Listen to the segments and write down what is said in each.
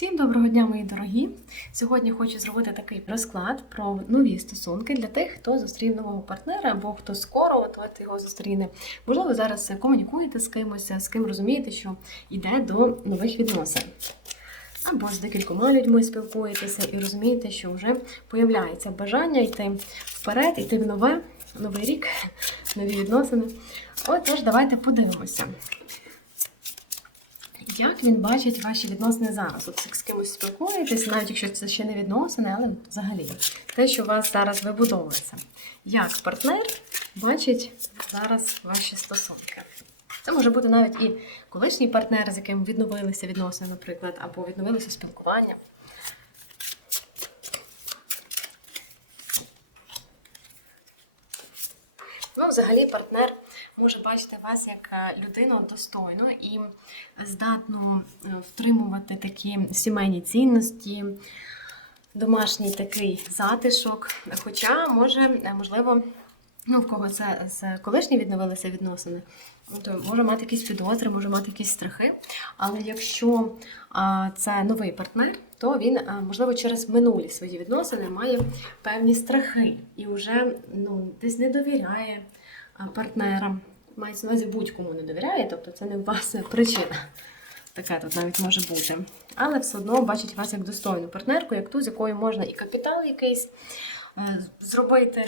Всім доброго дня, мої дорогі! Сьогодні хочу зробити такий розклад про нові стосунки для тих, хто зустрів нового партнера або хто скоро от, його зустріне. Можливо, зараз комунікуєте з кимось, з ким розумієте, що йде до нових відносин. Або з декількома людьми спілкуєтеся і розумієте, що вже появляється бажання йти вперед, йти в нове, новий рік, нові відносини. Отож, давайте подивимося. Як він бачить ваші відносини зараз? От з кимось спілкуєтесь, навіть якщо це ще не відносини, але взагалі те, що у вас зараз вибудовується. Як партнер бачить зараз ваші стосунки? Це може бути навіть і колишній партнер, з яким відновилися відносини, наприклад, або відновилося спілкування. Ну, взагалі, партнер може бачити вас як е, людину достойну і здатну е, втримувати такі сімейні цінності, домашній такий затишок. Хоча може, е, можливо, ну, в кого це з колишні відновилися відносини, то може мати якісь підозри, може мати якісь страхи. Але якщо це новий партнер, то він, можливо, через минулі свої відносини має певні страхи і вже ну, десь не довіряє партнерам. Мається на увазі будь-кому не довіряє, тобто це не у вас причина. Така тут навіть може бути. Але все одно бачить вас як достойну партнерку, як ту, з якою можна і капітал якийсь е, зробити.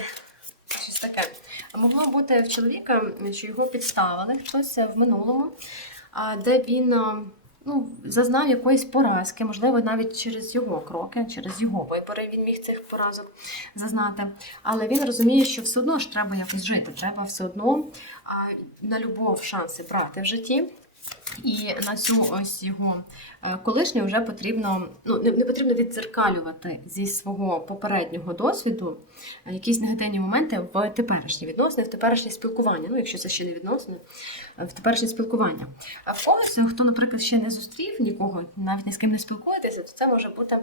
Щось таке. Могло бути в чоловіка, що його підставили хтось в минулому, де він ну, зазнав якоїсь поразки, можливо, навіть через його кроки, через його вибори він міг цих поразок зазнати. Але він розуміє, що все одно ж треба якось жити, треба все одно на любов шанси брати в житті. І на цю ось його е, колишню вже потрібно, ну не, потрібно віддзеркалювати зі свого попереднього досвіду е, якісь негативні моменти в теперішні відносини, в теперішнє спілкування. Ну, якщо це ще не відносини, е, в теперішнє спілкування. А в когось, хто, наприклад, ще не зустрів нікого, навіть ні з ким не спілкуєтеся, то це може бути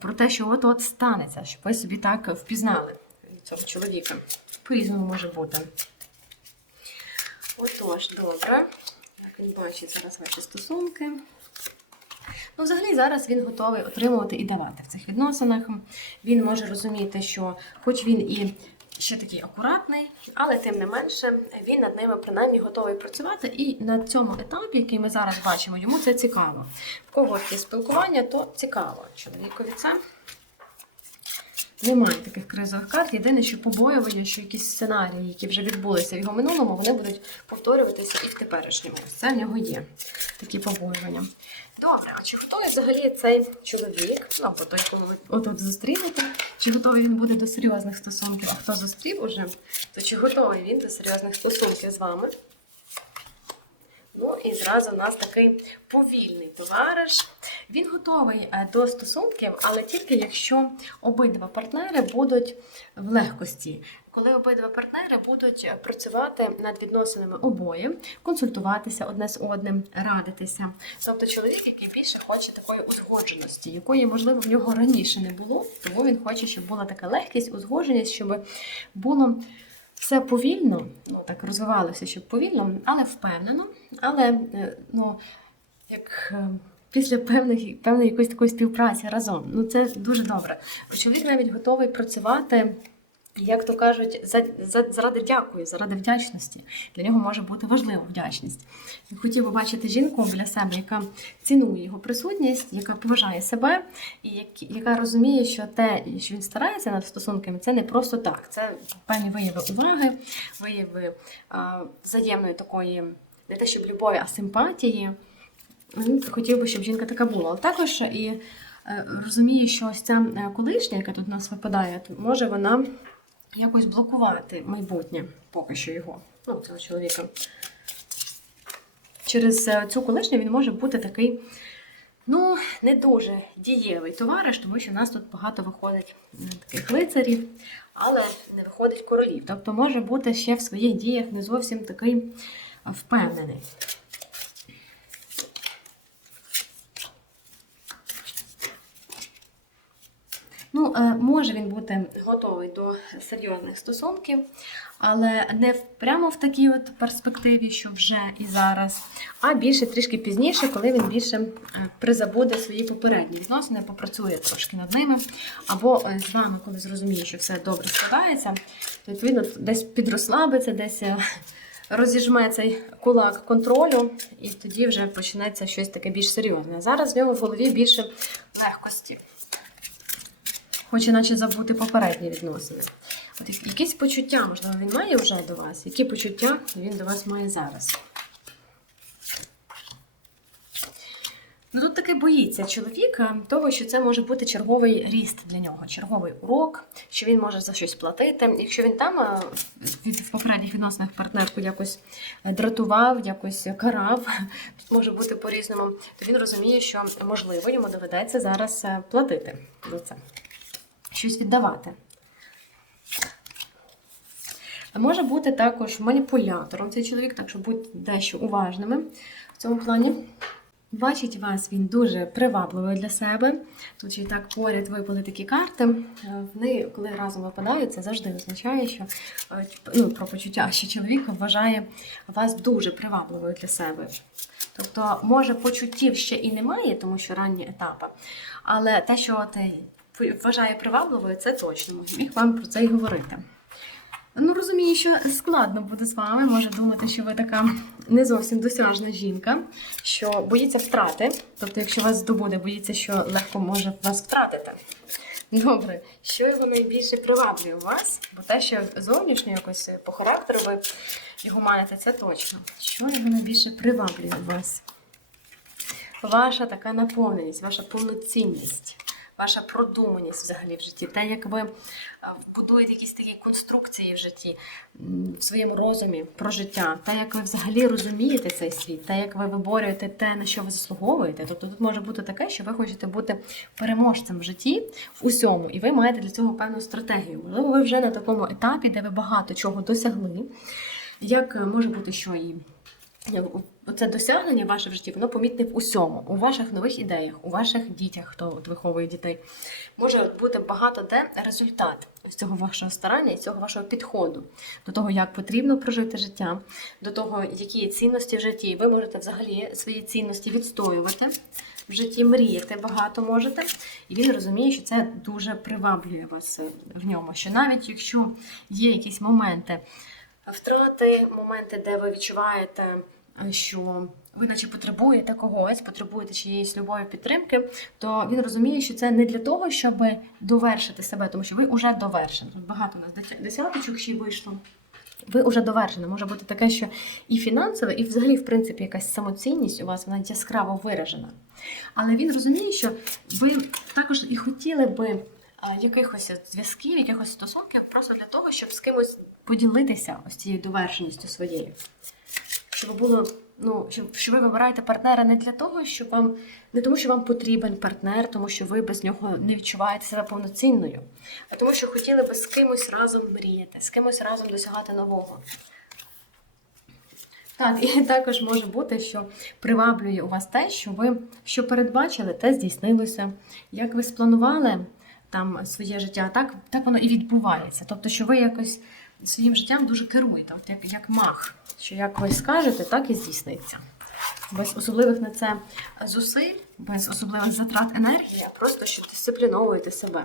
про те, що от от станеться, щоб ви собі так впізнали цього чоловіка. По-різному може бути. Отож, добре. Він бачить зараз ваші стосунки. Ну, взагалі, зараз він готовий отримувати і давати в цих відносинах. Він може розуміти, що, хоч він і ще такий акуратний, але тим не менше він над ними принаймні готовий працювати. І на цьому етапі, який ми зараз бачимо, йому це цікаво. В кого є спілкування, то цікаво. Чоловікові це. Немає таких кризових карт. Єдине, що побоювання, що якісь сценарії, які вже відбулися в його минулому, вони будуть повторюватися і в теперішньому. Це в нього є такі побоювання. Добре, а чи готовий взагалі цей чоловік, ну або той, кого ви от зустрінете, чи готовий він буде до серйозних стосунків? А хто зустрів уже, то чи готовий він до серйозних стосунків з вами? І зразу у нас такий повільний товариш. Він готовий е, до стосунків, але тільки якщо обидва партнери будуть в легкості. Коли обидва партнери будуть е, працювати над відносинами обоє, консультуватися одне з одним, радитися. Тобто чоловік, який більше хоче такої узгодженості, якої, можливо, в нього раніше не було, тому він хоче, щоб була така легкість, узгодженість, щоб було все повільно, ну так розвивалося, щоб повільно, але впевнено. Але е, ну, як е, після певних, певної якоїсь такої співпраці разом. Ну це дуже добре. Чоловік навіть готовий працювати. Як то кажуть, за, за, заради дякую, заради вдячності. Для нього може бути важлива вдячність. Він хотів би бачити жінку біля себе, яка цінує його присутність, яка поважає себе, і як, яка розуміє, що те, що він старається над стосунками, це не просто так. Це певні вияви уваги, вияви а, взаємної такої, не те, щоб любові, а симпатії. Він хотів би, щоб жінка така була. Але також і е, розуміє, що ось ця е, колишня, яка тут у нас випадає, може вона якось блокувати майбутнє поки що його, ну, цього чоловіка. Через е, цю колишню він може бути такий, ну, не дуже дієвий товариш, тому що в нас тут багато виходить е, таких лицарів, але не виходить королів. Тобто може бути ще в своїх діях не зовсім такий впевнений. Ну, е, може він бути готовий до серйозних стосунків, але не прямо в такій от перспективі, що вже і зараз, а більше трішки пізніше, коли він більше е, призабуде свої попередні відносини, попрацює трошки над ними, або е, з вами, коли зрозуміє, що все добре складається, то відповідно десь підрослабиться, десь. Розіжме цей кулак контролю, і тоді вже почнеться щось таке більш серйозне. Зараз в нього в голові більше легкості. Хоче наче забути попередні відносини. От якісь почуття, можливо, він має вже до вас. Які почуття він до вас має зараз? Ну, тут таки боїться чоловіка того, що це може бути черговий ріст для нього, черговий урок, що він може за щось платити. Якщо він там е, від попередніх відносинах партнерку якось е, дратував, якось карав, тут може бути по-різному, то він розуміє, що можливо йому доведеться зараз е, платити за це, щось віддавати. Може бути також маніпулятором цей чоловік, так що будьте дещо уважними в цьому плані. Бачить вас він дуже привабливий для себе. Тут й так поряд випали такі карти. Е, Вони, коли разом випадають, це завжди означає, що е, ну, про почуття, що чоловік вважає вас дуже привабливою для себе. Тобто, може, почуттів ще і немає, тому що ранні етапи, але те, що ти вважає привабливою, це точно міг вам про це й говорити. Ну, розумію, що складно буде з вами. Може думати, що ви така не зовсім досяжна жінка, що боїться втрати. Тобто, якщо вас здобуде, боїться, що легко може вас втратити. Добре, що його найбільше приваблює у вас? Бо те, що зовнішньо якось по характеру ви його маєте, це точно. Що його найбільше приваблює у вас? Ваша така наповненість, ваша повноцінність, ваша продуманість взагалі в житті, те, як ви е, будуєте якісь такі конструкції в житті, в своєму розумі про життя, те, як ви взагалі розумієте цей світ, те, як ви виборюєте те, на що ви заслуговуєте. Тобто тут може бути таке, що ви хочете бути переможцем в житті в усьому, і ви маєте для цього певну стратегію. Можливо, ви вже на такому етапі, де ви багато чого досягли. Як може бути, що і Оце досягнення ваше в житті, воно помітне в усьому, у ваших нових ідеях, у ваших дітях, хто от виховує дітей. Може бути багато де результат з цього вашого старання і цього вашого підходу до того, як потрібно прожити життя, до того, які є цінності в житті. Ви можете взагалі свої цінності відстоювати в житті, мріяти багато можете. І він розуміє, що це дуже приваблює вас в ньому. Що навіть якщо є якісь моменти втрати, моменти, де ви відчуваєте, що ви наче потребуєте когось, потребуєте чиєїсь любові підтримки, то він розуміє, що це не для того, щоб довершити себе, тому що ви вже довершені. Багато у нас десяточок ще й вийшло. Ви вже довершені. Може бути таке, що і фінансове, і взагалі, в принципі, якась самоцінність у вас вона яскраво виражена. Але він розуміє, що ви також і хотіли би якихось зв'язків, якихось стосунків просто для того, щоб з кимось поділитися ось цією довершеністю своєю. Щоб було, ну, щоб, що ви вибираєте партнера не для того, щоб вам не тому, що вам потрібен партнер, тому що ви без нього не відчуваєте себе повноцінною, а тому, що хотіли би з кимось разом мріяти, з кимось разом досягати нового. Так, і також може бути, що приваблює у вас те, що ви що передбачили, те здійснилося. Як ви спланували там своє життя, так, так воно і відбувається. Тобто, що ви якось своїм життям дуже керуєте, от як, як мах, що як ви скажете, так і здійсниться. Без особливих на це зусиль, без особливих затрат енергії, а просто що дисципліновуєте себе.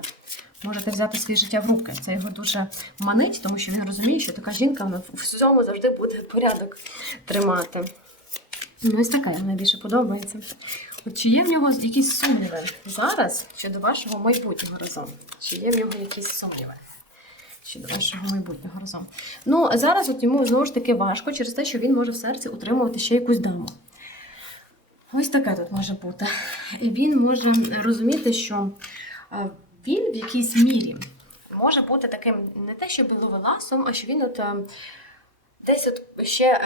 Можете взяти своє життя в руки. Це його дуже манить, тому що він розуміє, що така жінка в всьому завжди буде порядок тримати. Ну, ось така йому найбільше подобається. От чи є в нього якісь сумніви зараз щодо вашого майбутнього разом? Чи є в нього якісь сумніви? Щодо вашого майбутнього разом. Ну, зараз от йому знову ж таки важко через те, що він може в серці утримувати ще якусь даму. Ось таке тут може бути. І він може розуміти, що він в якійсь мірі може бути таким не те, що ловеласом, а що він от десь от ще е,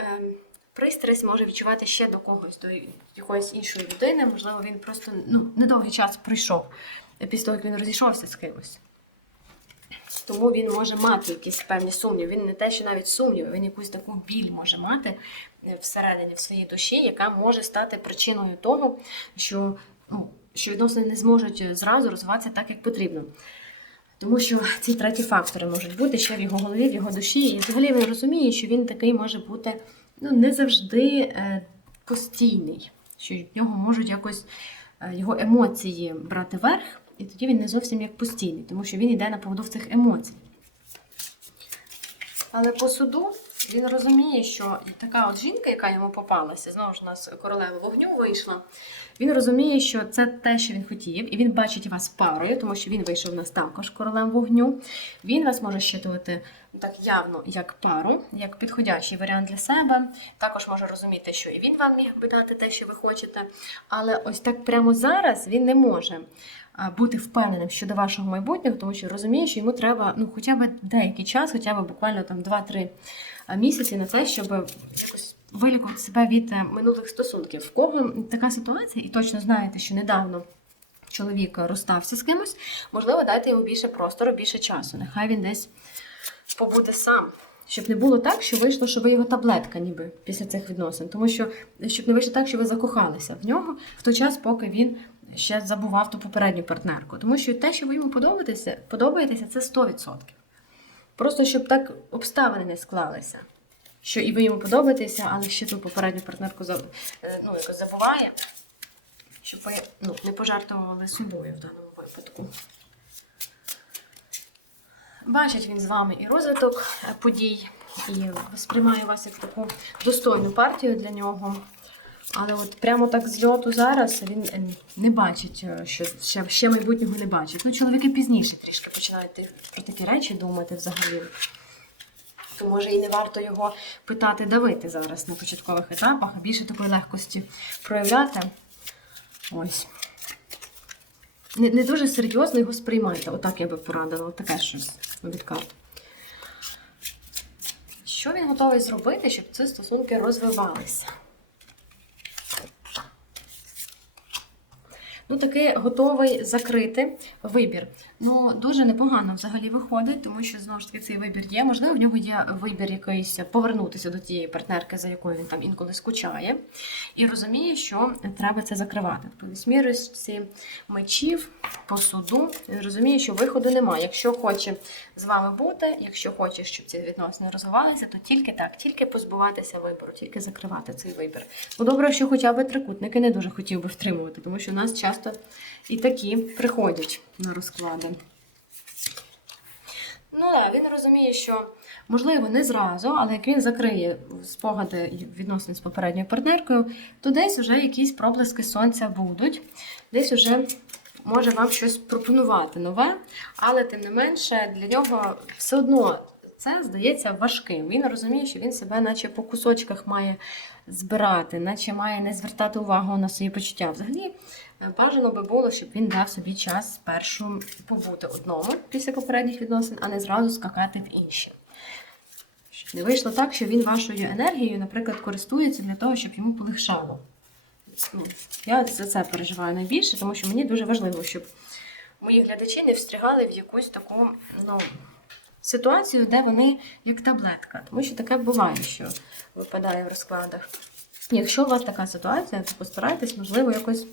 пристрасть може відчувати ще до когось, до якоїсь іншої людини. Можливо, він просто ну, недовгий час пройшов після того, як він розійшовся з кимось. Тому він може мати якісь певні сумніви. Він не те, що навіть сумніви, він якусь таку біль може мати е, всередині в своїй душі, яка може стати причиною того, що, ну, що відносини не зможуть зразу розвиватися так, як потрібно. Тому що ці треті фактори можуть бути ще в його голові, в його душі. І взагалі він розуміє, що він такий може бути ну, не завжди е, постійний, що в нього можуть якось е, його емоції брати верх, і тоді він не зовсім як постійний, тому що він йде на поводу цих емоцій. Але по суду він розуміє, що така от жінка, яка йому попалася, знову ж у нас королева вогню вийшла. Він розуміє, що це те, що він хотів, і він бачить вас парою, тому що він вийшов у нас також королем вогню. Він вас може щитувати так явно як пару, як підходящий варіант для себе. Також може розуміти, що і він вам міг би дати те, що ви хочете. Але ось так прямо зараз він не може бути впевненим щодо вашого майбутнього, тому що розуміє, що йому треба ну, хоча б деякий час, хоча б буквально там 2-3 місяці на те, щоб якось вилікувати себе від е, минулих стосунків. В кого така ситуація, і точно знаєте, що недавно. Чоловік розстався з кимось, можливо, дайте йому більше простору, більше часу. Нехай він десь побуде сам. Щоб не було так, що вийшло, що ви його таблетка, ніби після цих відносин. Тому що щоб не вийшло так, що ви закохалися в нього в той час, поки він ще забував ту попередню партнерку. Тому що те, що ви йому подобаєтеся, подобаєтеся, це 100%. Просто щоб так обставини не склалися. Що і ви йому подобаєтеся, але ще ту попередню партнерку е, ну, якось забуває, щоб ви ну, не пожертвували собою в даному випадку. Бачить він з вами і розвиток е, подій, і сприймає вас як таку достойну партію для нього. Але от прямо так з льоту зараз він е, не бачить, е, що ще, ще майбутнього не бачить. Ну, чоловіки пізніше трішки починають про такі речі думати взагалі. То може і не варто його питати давити зараз на початкових етапах, а більше такої легкості проявляти. Ось. Не, не дуже серйозно його сприймайте. Отак я би порадила, таке щось від. Що він готовий зробити, щоб ці стосунки розвивалися? Ну, таки готовий закрити вибір. Ну, дуже непогано взагалі виходить, тому що знову ж таки цей вибір є. Можливо, в нього є вибір якийсь повернутися до тієї партнерки, за якою він там інколи скучає, і розуміє, що треба це закривати. По вісьмірості мечів, по суду, розуміє, що виходу немає. Якщо хоче з вами бути, якщо хоче, щоб ці відносини розвивалися, то тільки так, тільки позбуватися вибору, тільки закривати цей вибір. Ну, добре, що хоча б трикутники не дуже хотів би втримувати, тому що у нас часто і такі приходять на розклади. Ну так, він розуміє, що можливо не зразу, але як він закриє спогади відносин з попередньою партнеркою, то десь вже якісь проблиски сонця будуть, десь вже може вам щось пропонувати нове, але тим не менше для нього все одно це здається важким. Він розуміє, що він себе, наче по кусочках, має збирати, наче має не звертати увагу на свої почуття. Взагалі, е, бажано би було, щоб він дав собі час спершу побути одному після попередніх відносин, а не зразу скакати в інші. Не вийшло так, що він вашою енергією, наприклад, користується для того, щоб йому полегшало. Ну, я за це переживаю найбільше, тому що мені дуже важливо, щоб мої глядачі не встрягали в якусь таку ну, ситуацію, де вони як таблетка. Тому що таке буває, що випадає в розкладах. Якщо у вас така ситуація, то постарайтесь, можливо, якось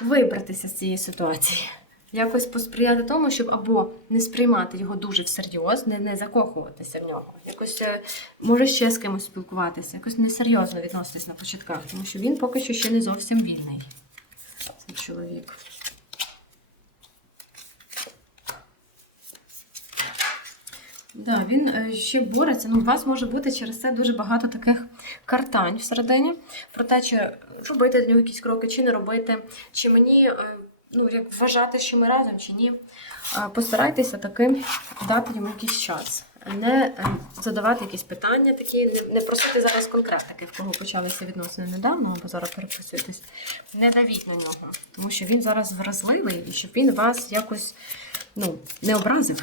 вибратися з цієї ситуації. Якось посприяти тому, щоб або не сприймати його дуже всерйоз, не, не закохуватися в нього. Якось е, може ще з кимось спілкуватися, якось несерйозно відноситись на початках, тому що він поки що ще не зовсім вільний. Цей чоловік. Да, він е, ще бореться. Ну, у вас може бути через це дуже багато таких картань всередині. Про те, чи робити для якісь кроки, чи не робити, чи мені е, ну, як вважати, що ми разом, чи ні. Е, Постарайтеся таки дати йому якийсь час. Не задавати якісь питання такі, не просити зараз конкретики, в кого почалися відносини недавно, або зараз переписуєтесь. Не давіть на нього, тому що він зараз вразливий і щоб він вас якось ну, не образив.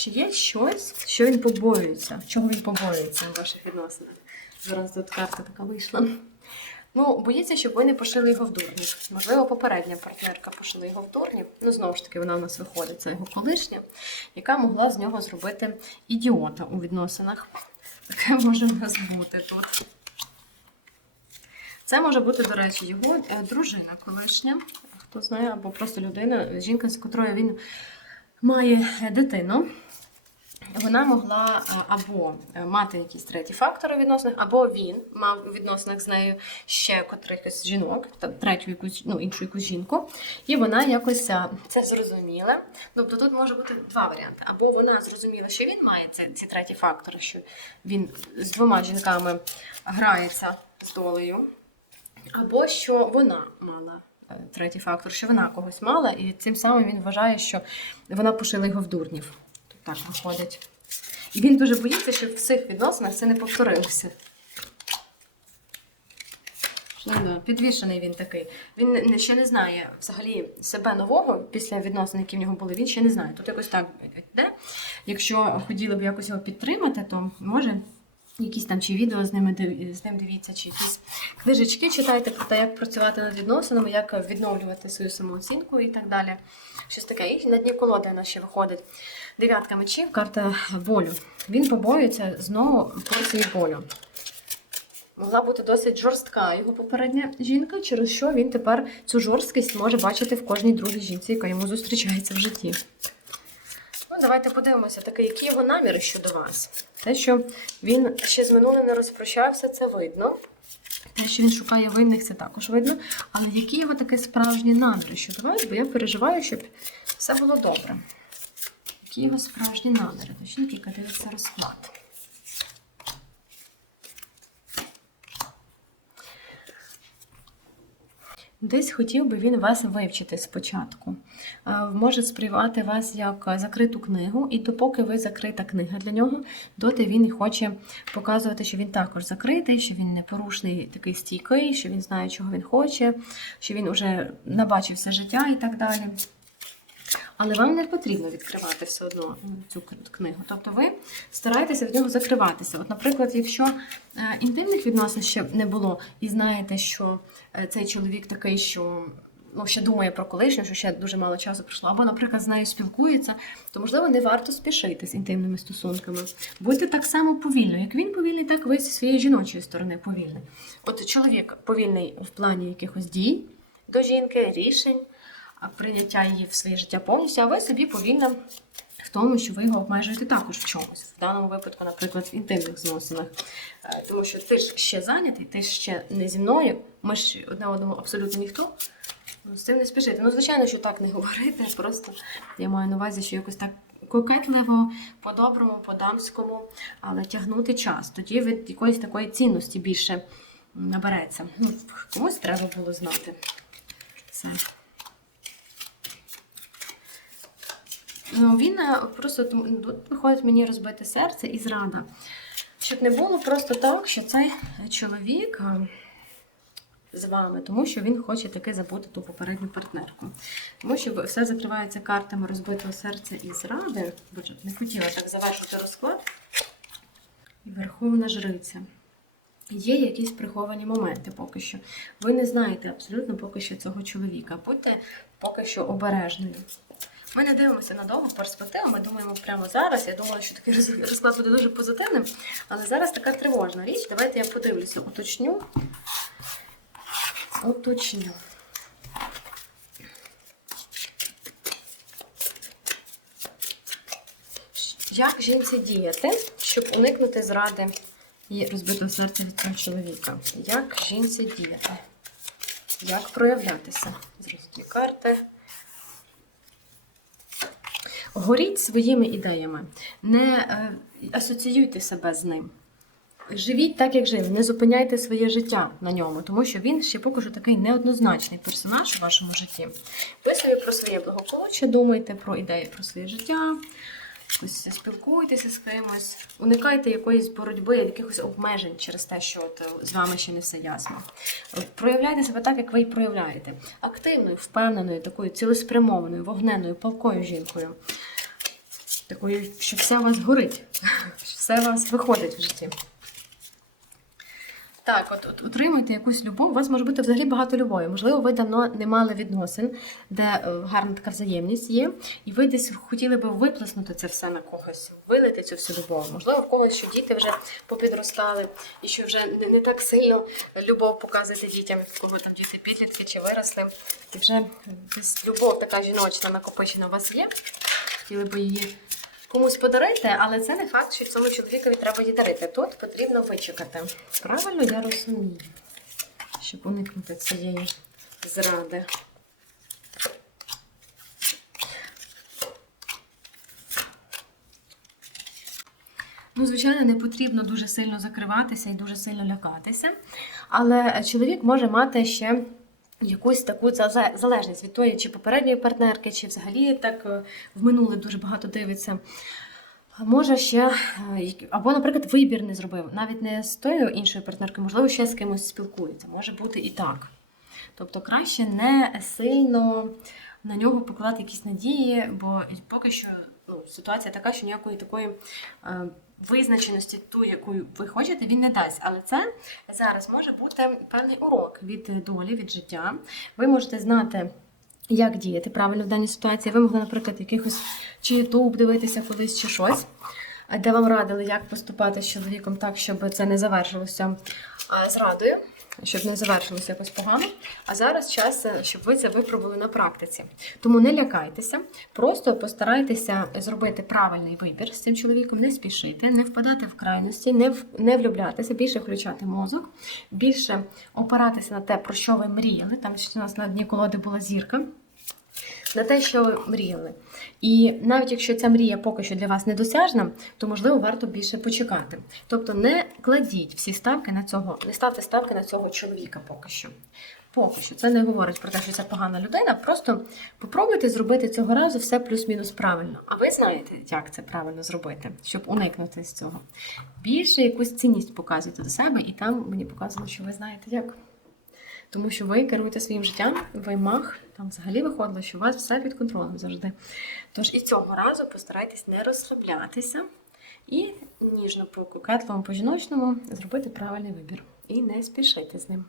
Чи є щось, що він побоюється? Чого він побоюється в ваших відносинах? Зараз тут карта така вийшла. Ну, боїться, щоб ви не пошили його в дурні. Можливо, попередня партнерка пошила його в дурні. Ну, знову ж таки, вона в нас виходить, це його колишня, яка могла з нього зробити ідіота у відносинах. Таке може в нас бути тут. Це може бути, до речі, його е, дружина колишня. хто знає, або просто людина, жінка, з котрою він має дитину. Вона могла е, або е, мати якісь треті фактори в відносинах, або він мав відносинах з нею ще котрихось жінок, третю якусь, ну, іншу якусь жінку, і вона якось е, це зрозуміла. Тобто тут може бути два варіанти. Або вона зрозуміла, що він має ці, ці треті фактори, що він з двома жінками грається з долею, або що вона мала. Третій фактор, що вона когось мала, і цим самим він вважає, що вона пошила його в дурнів. Так виходить. І він дуже боїться, щоб в цих відносинах це не повторилося. Ну, підвішений він такий. Він ще не знає взагалі себе нового після відносин, які в нього були. Він ще не знає. Тут якось так йде. Якщо хотіли б якось його підтримати, то може якісь там чи відео з ними з ним дивіться, чи якісь книжечки читайте про те, як працювати над відносинами, як відновлювати свою самооцінку і так далі. Щось таке. І на дні колоди нас ще виходить. Дев'ятка мечів, карта болю. Він побоюється знову порції болю. Могла бути досить жорстка його попередня жінка, через що він тепер цю жорсткість може бачити в кожній другій жінці, яка йому зустрічається в житті. Ну, давайте подивимося, таке, які його наміри щодо вас. Те, що він ще з минулим не розпрощався, це видно. Те, що він шукає винних, це також видно. Але які його таке справжні наміри щодо вас, бо я переживаю, щоб все було добре. Які його справжні наміри? Точніше, яка дивиться розклад. Десь хотів би він вас вивчити спочатку. Е, Може сприймати вас як закриту книгу, і допоки ви закрита книга для нього, доти він хоче показувати, що він також закритий, що він непорушний, такий стійкий, що він знає, чого він хоче, що він вже набачив все життя і так далі. Але вам не потрібно відкривати все одно цю книгу. Тобто ви стараєтеся в нього закриватися. От, наприклад, якщо е, інтимних відносин ще не було, і знаєте, що е, цей чоловік такий, що ну, ще думає про колишню, що ще дуже мало часу пройшло, або, наприклад, з нею спілкується, то можливо не варто спішити з інтимними стосунками. Будьте так само повільно. Як він повільний, так ви зі своєї жіночої сторони повільний. От чоловік повільний в плані якихось дій до жінки, рішень прийняття її в своє життя повністю, а ви собі повільно в тому, що ви його обмежуєте також в чомусь. В даному випадку, наприклад, в інтимних зносинах. Е, Тому що ти ж ще зайнятий, ти ж ще не зі мною, ми ж одне одному абсолютно ніхто. Ну, з цим не спішити. Ну, звичайно, що так не говорити, просто я маю на увазі, що якось так. Кокетливо, по-доброму, по-дамському, але тягнути час. Тоді від якоїсь такої цінності більше набереться. Ну, комусь треба було знати це. Він просто тут виходить мені розбите серце і зрада. Щоб не було просто так, що цей чоловік е, з вами, тому що він хоче таки забути ту попередню партнерку. Тому що все закривається картами розбитого серця і зради. Боже, не хотіла так завершити розклад. І Верховна жриця. Є якісь приховані моменти поки що. Ви не знаєте абсолютно поки що цього чоловіка. Будьте поки що обережними. Ми не дивимося на довгу перспективу, ми думаємо прямо зараз. Я думала, що такий розклад буде дуже позитивним, але зараз така тривожна річ. Давайте я подивлюся, уточню. Уточню. Як жінці діяти, щоб уникнути зради і розбитого серця від цього чоловіка? Як жінці діяти? Як проявлятися? Зразу дві карти. Горіть своїми ідеями, не е, асоціюйте себе з ним. Живіть так, як жив, не зупиняйте своє життя на ньому, тому що він ще поки що такий неоднозначний персонаж у вашому житті. Ви собі про своє благополуччя думайте, про ідеї про своє життя, якось спілкуйтеся з кимось, уникайте якоїсь боротьби, якихось обмежень через те, що от е, з вами ще не все ясно. Проявляйте себе так, як ви і проявляєте. Активною, впевненою, такою цілеспрямованою, вогненою, палкою жінкою. Такою, що все у вас горить, що все у вас виходить в житті. Так, от, от утримуйте якусь любов. У вас може бути взагалі багато любові. Можливо, ви давно не мали відносин, де е, гарна така взаємність є, і ви десь хотіли би виплеснути це все на когось, вилити цю всю любов. Можливо, в когось, що діти вже попідростали, і що вже не, не так сильно любов показуєте дітям, кого там діти підлітки чи виросли. І вже любов така жіночна накопичена у вас є. Хотіли би її комусь подарити, але це не факт, що цьому чоловікові треба її дарити. Тут потрібно вичекати. Правильно я розумію, щоб уникнути цієї зради. Ну, звичайно, не потрібно дуже сильно закриватися і дуже сильно лякатися. Але чоловік може мати ще якусь таку залежність від тої, чи попередньої партнерки, чи взагалі так е, в минуле дуже багато дивиться. Може ще, е, або, наприклад, вибір не зробив, навіть не з тою іншою партнеркою, можливо, ще з кимось спілкується. Може бути і так. Тобто краще не сильно на нього покладати якісь надії, бо поки що ну, ситуація така, що ніякої такої е, визначеності, ту, яку ви хочете, він не дасть. Але це зараз може бути певний урок від долі, від життя. Ви можете знати. Як діяти правильно в даній ситуації? Ви могли, наприклад, якихось чи Ютуб дивитися колись чи щось, де вам радили, як поступати з чоловіком так, щоб це не завершилося зрадою, щоб не завершилося якось погано. А зараз час, е, щоб ви це випробували на практиці. Тому не лякайтеся, просто постарайтеся зробити правильний вибір з цим чоловіком, не спішити, не впадати в крайності, не, в- не влюблятися, більше включати мозок, більше опиратися на те, про що ви мріяли. Там ще у нас на дні колоди була зірка. На те, що мріяли. І навіть якщо ця мрія поки що для вас недосяжна, то можливо варто більше почекати. Тобто не кладіть всі ставки на цього, не ставте ставки на цього чоловіка поки що. Поки що це не говорить про те, що це погана людина. Просто попробуйте зробити цього разу все плюс-мінус правильно. А ви знаєте, як це правильно зробити, щоб уникнути з цього. Більше якусь цінність показуйте до себе, і там мені показано, що ви знаєте як. Тому що ви керуєте своїм життям, ви мах, там взагалі виходило, що у вас все під контролем завжди. Тож і цього разу постарайтесь не розслаблятися і ніжно по кокетливому, по жіночному зробити правильний вибір. І не спішити з ним.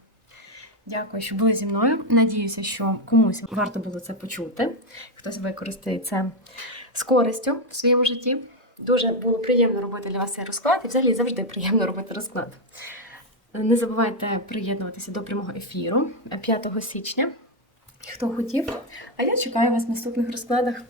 Дякую, що були зі мною. Надіюся, що комусь варто було це почути. Хтось використає це з користю в своєму житті. Дуже було приємно робити для вас цей розклад, і взагалі завжди приємно робити розклад. Не забувайте приєднуватися до прямого ефіру 5 січня. Хто хотів. А я чекаю вас в наступних розкладах.